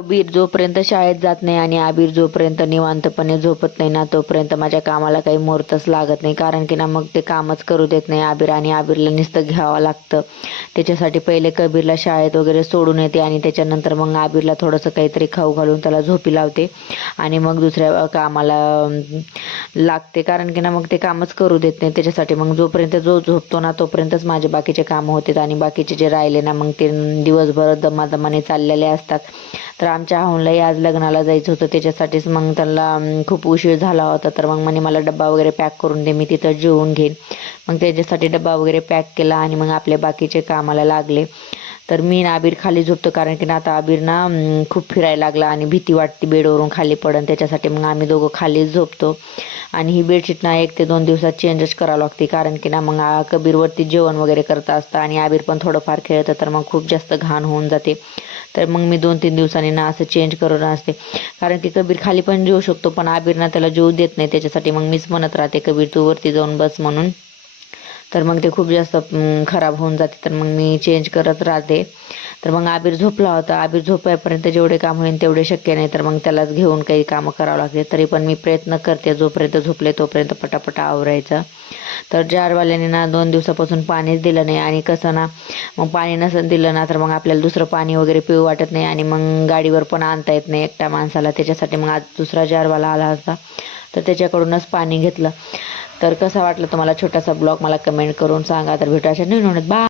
कबीर जोपर्यंत शाळेत जात नाही आणि आबीर जोपर्यंत निवांतपणे झोपत नाही ना तोपर्यंत माझ्या कामाला काही मुहूर्तच लागत नाही. कारण की ना मग ते कामच करू देत नाही आबीर, आणि आबीरला नुसतं घ्यावं लागतं. त्याच्यासाठी पहिले कबीरला शाळेत वगैरे सोडून येते आणि त्याच्यानंतर मग आबीरला थोडंसं काहीतरी खाऊ घालून त्याला झोपी लावते आणि मग दुसऱ्या कामाला लागते. कारण की ना मग ते कामच करू देत नाही. त्याच्यासाठी मग जोपर्यंत जो झोपतो ना तोपर्यंतच माझे बाकीचे कामं होतात आणि बाकीचे जे राहिले ना मग ते दिवसभर दमादमाने चाललेले असतात. तर आमच्या हाऊनलाही आज लग्नाला जायचं होतं, त्याच्यासाठीच मग त्याला खूप उशीर झाला होता. तर मग म्हणे मला डब्बा वगैरे पॅक करून दे, मी तिथं जेवून घेईन. मग त्याच्यासाठी डब्बा वगैरे पॅक केला आणि मग आपले बाकीचे कामाला लागले. तर मी ना आबीर खाली झोपतो, कारण की ना आता आबीर ना खूप फिरायला लागला आणि भीती वाटते बेडवरून खाली पडन. त्याच्यासाठी मग आम्ही दोघं खालीच झोपतो. आणि ही बेडशीट ना 1 ते 2 दिवसात चेंजच करावं लागते. कारण की ना मग कबीरवरती जेवण वगैरे करत असतं आणि आबीर पण थोडंफार खेळतं, तर मग खूप जास्त घाण होऊन जाते. तर मग मी 2-3 दिवसांनी ना असं चेंज करून असते. कारण की कबीर खाली पण जेवू शकतो, पण आबीर ना त्याला जेवू देत नाही. त्याच्यासाठी मग मीच म्हणत राहते कबीर तू वरती जाऊन बस म्हणून. तर मग ते खूप जास्त खराब होऊन जाते. तर मग मी चेंज करत राहते. तर मग आबीर झोपला होता. आबीर झोपायपर्यंत जेवढे काम होईल तेवढे शक्य नाही, तर मग त्यालाच घेऊन काही कामं करावं लागते. तरी पण मी प्रयत्न करते जोपर्यंत झोपले तोपर्यंत पटापटा आवरायचं. तर जारवाल्याने ना 2 दिवसापासून पाणीच दिलं नाही. आणि कसं ना मग पाणी नसन दिलं ना तर मग आपल्याला दुसरं पाणी वगैरे पिऊ वाटत नाही आणि मग गाडीवर पण आणता येत नाही एकट्या माणसाला. त्याच्यासाठी मग आज दुसरा जारवाला आला होता, तर त्याच्याकडूनच पाणी घेतलं. तर कसा वाटलं तुम्हाला छोटासा ब्लॉग मला कमेंट करून सांगा. तर भेटू अशा नवीन बाय.